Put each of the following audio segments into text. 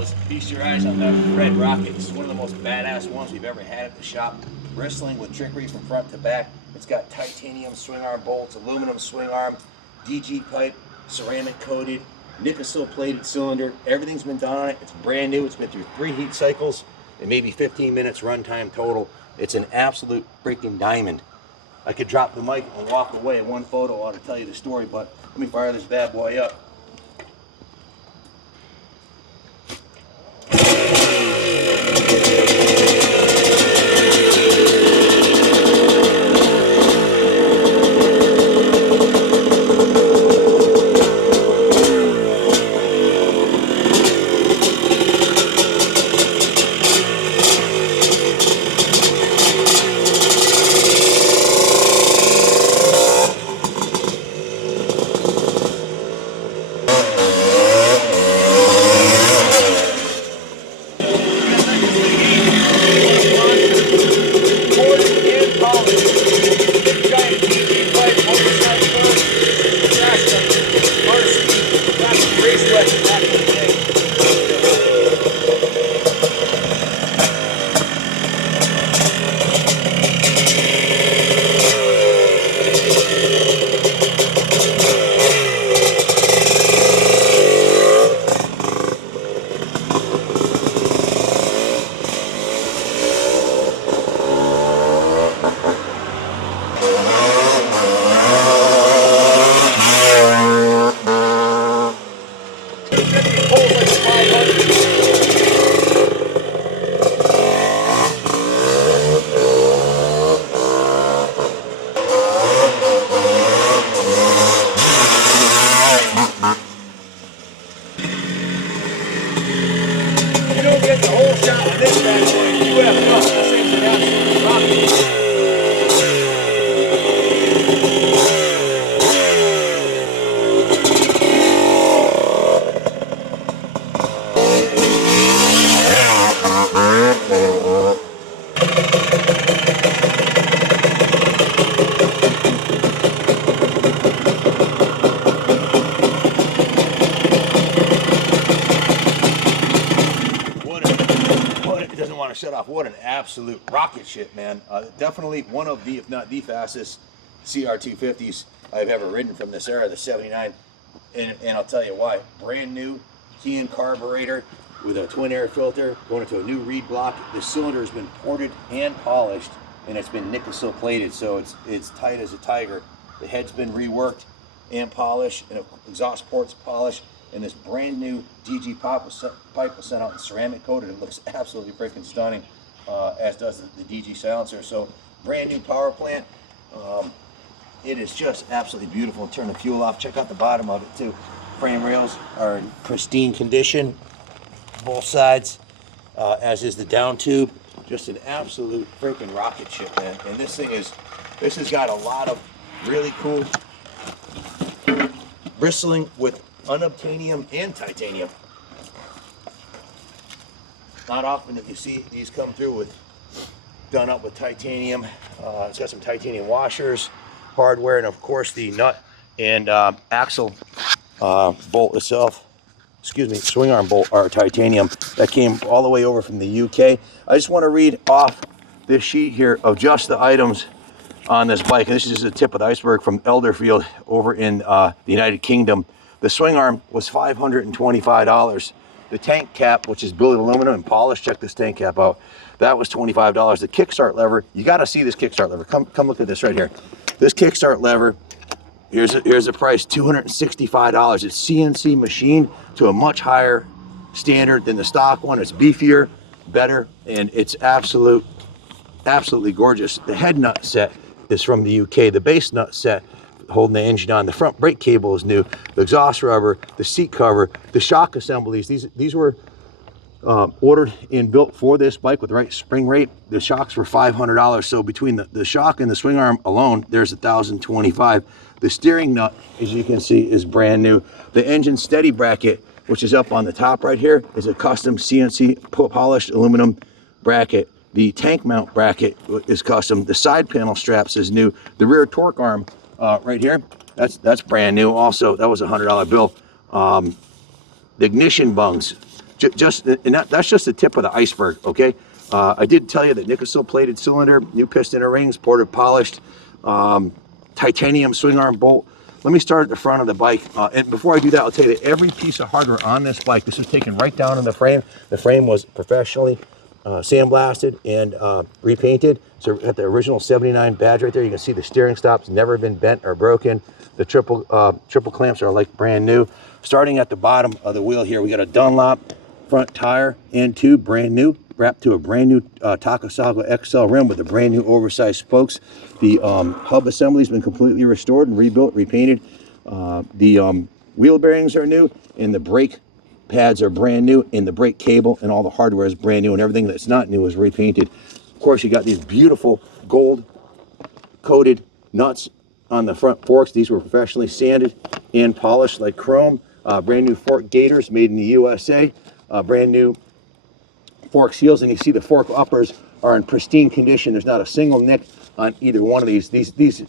Feast your eyes on the red rocket. It's one of the most badass ones we've ever had at the shop. Bristling with trickery from front to back. It's got titanium swing arm bolts, aluminum swing arm, DG pipe, ceramic coated, Nickel plated cylinder. Everything's been done on it. It's brand new. It's been through 3 heat cycles and maybe 15 minutes runtime total. It's an absolute freaking diamond. I could drop the mic and walk away. One photo ought to tell you the story, but let me fire this bad boy up. Shut off. What an absolute rocket ship, man. Definitely one of the, if not the fastest CR250s I've ever ridden from this era, the 79. And I'll tell you why. Brand new key-in carburetor with a twin air filter going into a new reed block. The cylinder has been ported and polished, and it's been nickel plated, so it's tight as a tiger. The head's been reworked and polished, and exhaust ports polished. And this brand new DG pipe was sent out in ceramic coated. It looks absolutely freaking stunning, as does the DG silencer. So brand new power plant. It is just absolutely beautiful. Turn the fuel off. Check out the bottom of it too. Frame rails are in pristine condition, both sides, as is the down tube. Just an absolute freaking rocket ship, man. And this has got a lot of really cool bristling with unobtainium and titanium. Not often that you see these come through with done up with titanium. It's got some titanium washers, hardware, and of course the nut and axle bolt itself, swing arm bolt are titanium. That came all the way over from the UK. I just want to read off this sheet here of just the items on this bike. This is just the tip of the iceberg from Elderfield over in the United Kingdom. The swing arm was $525. The tank cap, which is billet aluminum and polished, check this tank cap out, that was $25. The kickstart lever, you got to see this kickstart lever. Come look at this right here. This kickstart lever, here's a price, $265. It's CNC machined to a much higher standard than the stock one. It's beefier, better, and it's absolutely gorgeous. The head nut set is from the UK. The base nut set holding the engine on. The front brake cable is new. The exhaust rubber, the seat cover, the shock assemblies. These were ordered and built for this bike with the right spring rate. The shocks were $500. So between the shock and the swing arm alone, there's $1,025. The steering nut, as you can see, is brand new. The engine steady bracket, which is up on the top right here, is a custom CNC polished aluminum bracket. The tank mount bracket is custom. The side panel straps is new. The rear torque arm right here, that's brand new also. That was a $100 bill. The ignition bungs, That's just the tip of the iceberg, okay? I did tell you that nickel plated cylinder, new piston and rings, ported polished, titanium swing arm bolt. Let me start at the front of the bike. And before I do that, I'll tell you that every piece of hardware on this bike, this was taken right down in the frame. The frame was professionally sandblasted and repainted. So at the original 79 badge right there, you can see the steering stops never been bent or broken. The triple clamps are like brand new. Starting at the bottom of the wheel here, we got a Dunlop front tire and tube, brand new, wrapped to a brand new Takasago XL rim with a brand new oversized spokes. The hub assembly's been completely restored and rebuilt, repainted. The wheel bearings are new, and the brake pads are brand new, and the brake cable and all the hardware is brand new, and everything that's not new is repainted. Of course, you got these beautiful gold coated nuts on the front forks. These were professionally sanded and polished like chrome. Brand new fork gaiters made in the USA. Brand new fork seals, and you see the fork uppers are in pristine condition. There's not a single nick on either one of these. These,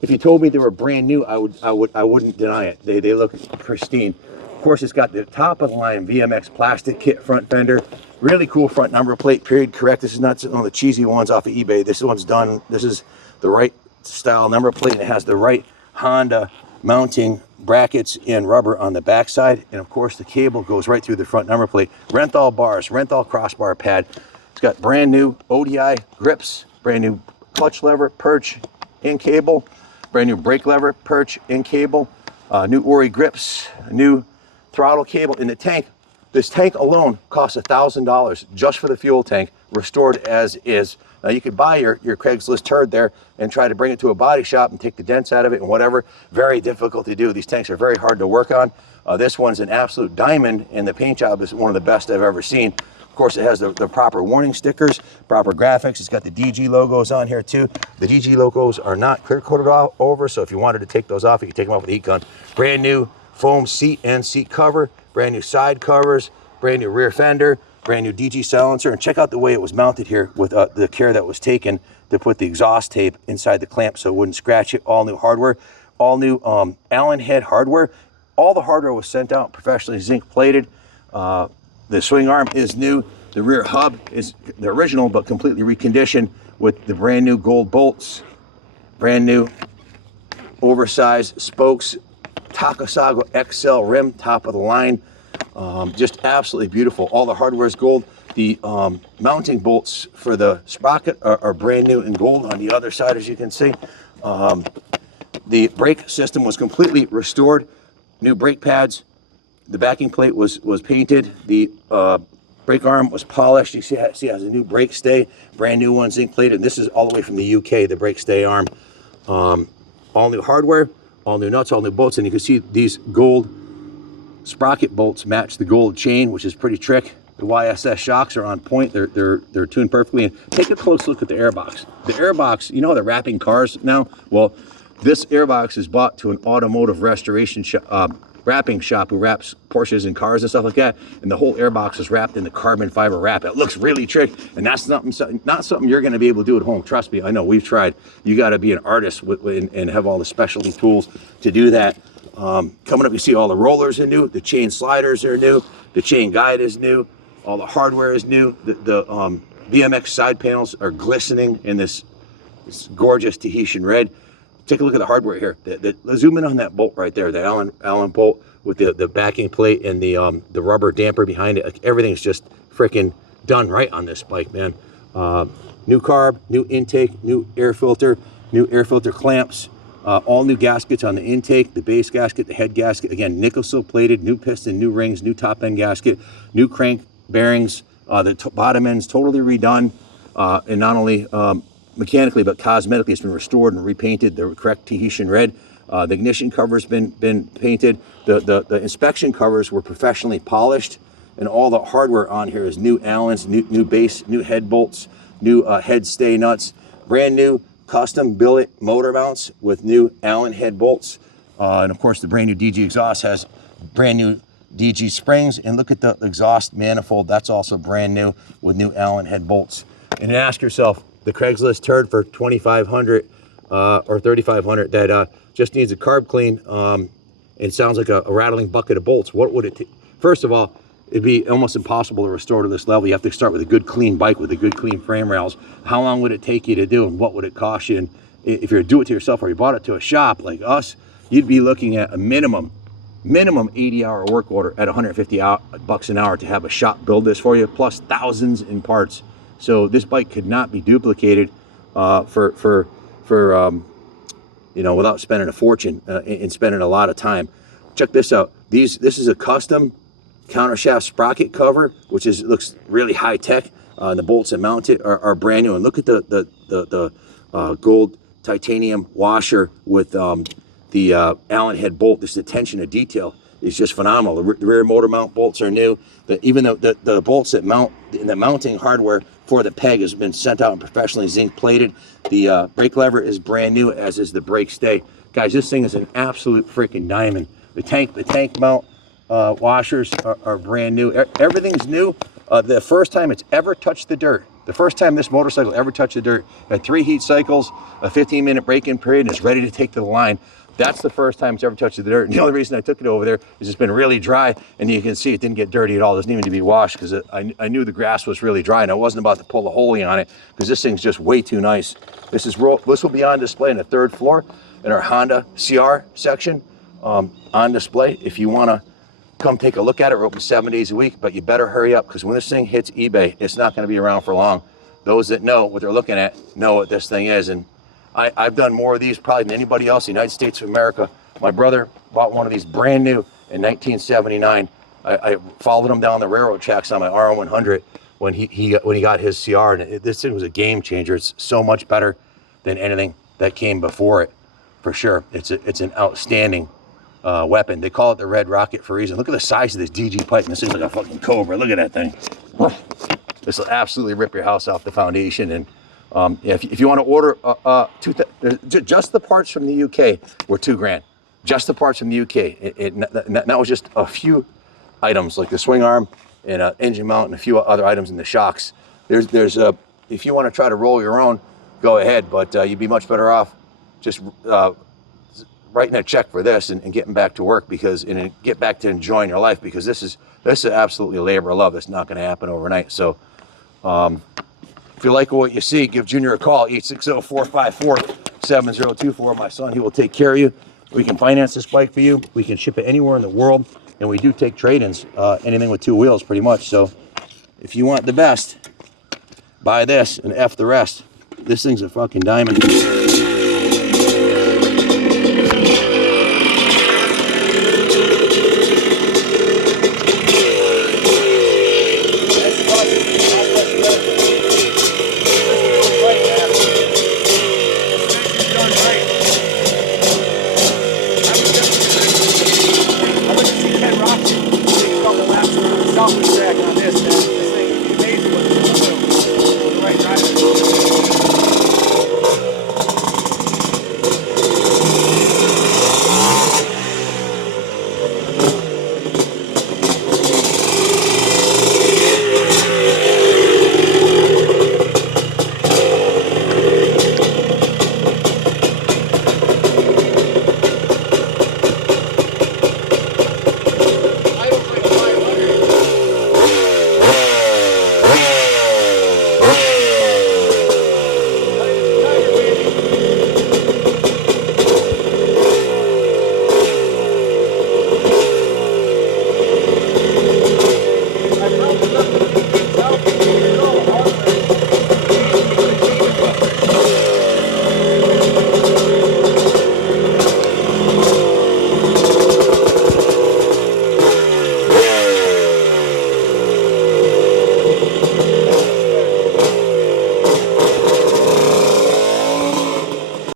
if you told me they were brand new, I wouldn't deny it. They look pristine. Of course, it's got the top of the line VMX plastic kit front fender. Really cool front number plate, period correct. This is not one of the cheesy ones off of eBay. This one's done. This is the right style number plate, and it has the right Honda mounting brackets and rubber on the backside, and of course the cable goes right through the front number plate. Renthal bars, Renthal crossbar pad. It's got brand new ODI grips, brand new clutch lever, perch, and cable, brand new brake lever, perch, and cable, new Ori grips, new throttle cable in the tank. This tank alone costs $1,000 just for the fuel tank, restored as is. Now you could buy your Craigslist turd there and try to bring it to a body shop and take the dents out of it and whatever. Very difficult to do. These tanks are very hard to work on. This one's an absolute diamond, and the paint job is one of the best I've ever seen. Of course, it has the proper warning stickers, proper graphics. It's got the DG logos on here too. The DG logos are not clear coated all over, so if you wanted to take those off, you can take them off with a heat gun. Brand new foam seat and seat cover, brand new side covers, brand new rear fender, brand new DG silencer, and check out the way it was mounted here with the care that was taken to put the exhaust tape inside the clamp so it wouldn't scratch it. All new hardware, all new Allen head hardware. All the hardware was sent out professionally zinc plated. The swing arm is new. The rear hub is the original but completely reconditioned with the brand new gold bolts, brand new oversized spokes, Takasago XL rim, top of the line. Just absolutely beautiful. All the hardware is gold. The mounting bolts for the sprocket are brand new in gold on the other side, as you can see. The brake system was completely restored. New brake pads. The backing plate was painted. The brake arm was polished. You see it has a new brake stay, brand new one, zinc plated. This is all the way from the UK, the brake stay arm. All new hardware, all new nuts, all new bolts, and you can see these gold sprocket bolts match the gold chain, which is pretty trick. The YSS shocks are on point. They're tuned perfectly. And take a close look at the airbox. The airbox, you know how they're wrapping cars now? Well, this airbox is bought to an automotive restoration wrapping shop who wraps Porsches and cars and stuff like that, and the whole airbox is wrapped in the carbon fiber wrap. It looks really trick, and that's not something you're going to be able to do at home. Trust me, I know, we've tried. You got to be an artist and have all the specialty tools to do that. Coming up, you see all the rollers are new, the chain sliders are new, the chain guide is new, all the hardware is new. The BMX side panels are glistening in this gorgeous Tahitian red. Take a look at the hardware here. Zoom in on that bolt right there, the Allen bolt with the backing plate and the rubber damper behind it. Like, everything's just freaking done right on this bike, man. New carb, new intake, new air filter clamps, all new gaskets on the intake, the base gasket, the head gasket. Again, nickel silk plated, new piston, new rings, new top end gasket, new crank bearings. The bottom end's totally redone, and not only mechanically but cosmetically, it's been restored and repainted the correct Tahitian red. The ignition cover's been painted. The inspection covers were professionally polished, and all the hardware on here is new Allens, new base, new head bolts, new head stay nuts, brand new custom billet motor mounts with new Allen head bolts, and of course the brand new DG exhaust has brand new DG springs. And look at the exhaust manifold, that's also brand new with new Allen head bolts. And ask yourself, the Craigslist turd for $2,500 or $3,500 that just needs a carb clean, it sounds like a rattling bucket of bolts. What would it take? First of all, it'd be almost impossible to restore to this level. You have to start with a good clean bike with a good clean frame rails. How long would it take you to do, and what would it cost you? And if you're do it to yourself or you bought it to a shop like us, you'd be looking at a minimum 80-hour work order at $150 an hour to have a shop build this for you, plus thousands in parts. So this bike could not be duplicated for you know, without spending a fortune and spending a lot of time. Check this out. This is a custom countershaft sprocket cover, which looks really high tech. The bolts that mount it are brand new. And look at the gold titanium washer with the Allen head bolt. This attention to detail is just phenomenal. The rear motor mount bolts are new. Even the bolts that mount, the mounting hardware for the peg has been sent out and professionally zinc plated. The brake lever is brand new, as is the brake stay. Guys, this thing is an absolute freaking diamond. The tank mount washers are brand new. Everything's new. The first time it's ever touched the dirt, the first time this motorcycle ever touched the dirt, had 3 heat cycles, a 15-minute break-in period, and it's ready to take to the line. That's the first time it's ever touched the dirt. And the only reason I took it over there is it's been really dry, and you can see it didn't get dirty at all. It doesn't even need to be washed, because I knew the grass was really dry, and I wasn't about to pull a holy on it, because this thing's just way too nice. This will be on display on the 3rd floor in our Honda CR section, on display. If you want to come take a look at it, we're open 7 days a week, but you better hurry up, because when this thing hits eBay, it's not going to be around for long. Those that know what they're looking at know what this thing is, and I've done more of these probably than anybody else in the United States of America. My brother bought one of these brand new in 1979. I followed him down the railroad tracks on my R100 when he got his CR, and this thing was a game changer. It's so much better than anything that came before it, for sure. It's an outstanding weapon. They call it the Red Rocket for a reason. Look at the size of this DG pipe. This is like a fucking cobra. Look at that thing. This will absolutely rip your house off the foundation. And if you want to order just the parts from the UK were $2,000. Just the parts from the UK. That was just a few items, like the swing arm and an engine mount and a few other items in the shocks. If you want to try to roll your own, go ahead, but you'd be much better off just writing a check for this and getting back to work, and get back to enjoying your life, because this is absolutely a labor of love. That's not going to happen overnight. So if you like what you see, give Junior a call, 860-454-7024. My son, he will take care of you. We can finance this bike for you. We can ship it anywhere in the world, and we do take trade-ins, anything with 2 wheels pretty much. So if you want the best, buy this and F the rest. This thing's a fucking diamond. Track on this.